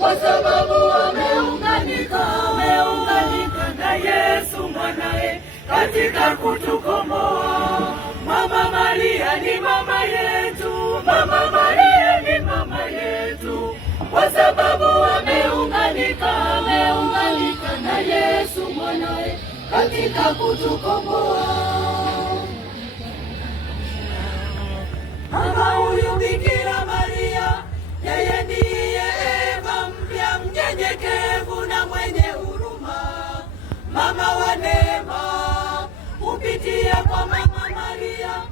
kwa sababu ameunganika na Yesu mwanae katika kutukomboa. Mama Maria ni mama yetu, Mama Maria ni mama yetu, kwa sababu ameunganika na Yesu mwanae katika kutukomboa. Mama huyu Bikira Maria, yeye ndiye Eva mpya, mnyenyekevu na mwenye huruma, mama wa neema. Kupitia kwa Mama Maria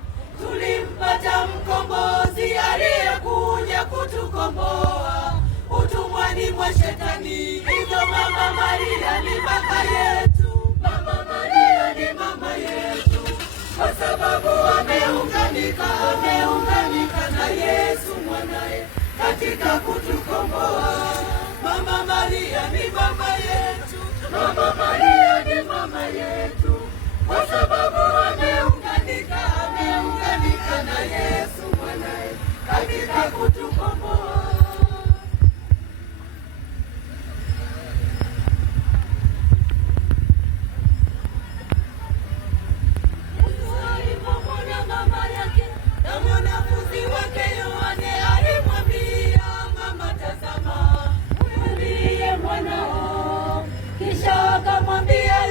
tulimpata mkombozi aliyekuja kutukomboa utumwani mwa Shetani. Hivyo Mama Maria ni mama yetu, Mama Maria ni mama yetu, kwa sababu ameunganika na Yesu mwanae katika kutukomboa. Mama Maria ni mama yetu, Mama Maria ni mama yetu, kwa sababu ameunganika na Yesu mwanae katika kutukomboa. Akamwambia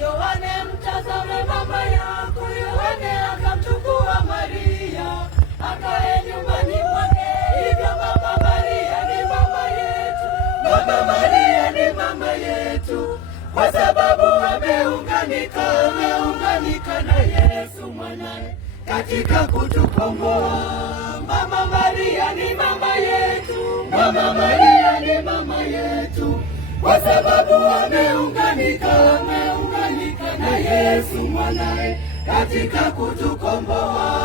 Yohane, mtazame mama yako. Yohane akamchukua Maria akae nyumbani mwake. Hivyo Mama Maria ni mama yetu, Mama Maria ni mama yetu, kwa sababu ameunganika na Yesu mwanae katika kutukomboa. Mama Maria ni mama yetu, Mama Maria ni mama yetu, kwa sababu ameunganika na Yesu mwanae katika kutukomboa.